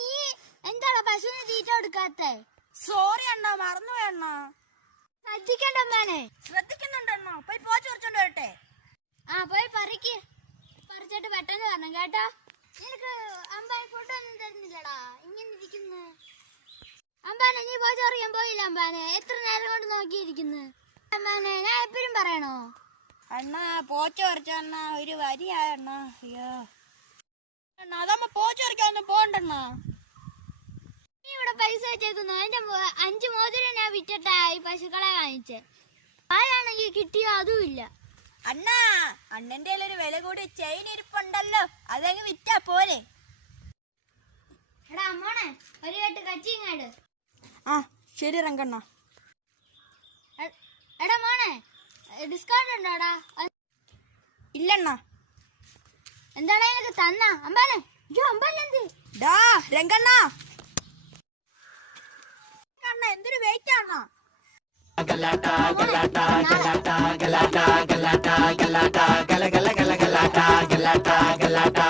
നീ എന്താണ് പശുവിന് തീറ്റ കൊടുക്കാത്തെ? സോറി അണ്ണ, മറന്നുപോയി അണ്ണ. ശ്രദ്ധിക്കണ്ട അമ്മാനെ. ശ്രദ്ധിക്കുന്നുണ്ട് അണ്ണ. പോയി പോച്ച പറിച്ചോണ്ട് വരട്ടെ. പോയി പറിച്ചിട്ട് പെട്ടെന്ന് വരണം കേട്ടോ. നിനക്ക് അമ്പാൻ ഫുഡൊന്നും തരുന്നില്ലടാ, ഇങ്ങനെ ഇരിക്കുന്നു. അമ്പാനെ നീ പോയി ചോറിയാൻ പോയില്ല അമ്പാനെ? എത്ര നേരം കൊണ്ട് നോക്കിയിരിക്കുന്നു അമ്പാനെ? ഞാൻ എപ്പോഴും പറയണോ അണ്ണ? പോച്ച പറിച്ച അണ്ണ ഒരു വരിയായ അണ്ണ. അയ്യോ അണ്ണ, അതമ്മ പോച്ച പറിക്കാനൊന്നും പോണ്ടണ്ണ. നീ ഇവിടെ പൈസ വെച്ചേക്കുന്നു. എന്റെ 5 മോതിരം ഞാൻ വിറ്റിട്ടാ ഈ പശുക്കളെ വാങ്ങിച്ചേ. ആരാണെങ്കിൽ കിട്ടിയോ അതും ഇല്ല. അണ്ണാ, അണ്ണന്റെ ഒരു വില കൂടി ചെയിൻ ഇരിപ്പുണ്ടല്ലോ, അതങ്ങ് വിറ്റാ പോരെ. എടാ അമ്മോണെ, ഒരു കെട്ട് കച്ചിങ്ങാട്. ശരി രംഗണ്ണ. എടാ മോനെ, ഡിസ്കൗണ്ട് ഉണ്ടോടാ? ഇല്ലണ്ണ. എന്താടാ എനിക്ക് തന്ന അമ്പാനെ? അമ്പാനെന്ത് രംഗണ്ണ, എന്തൊരു വെയിറ്റ് ആണോ? galata galata galata galata galata galata galata galata galata galata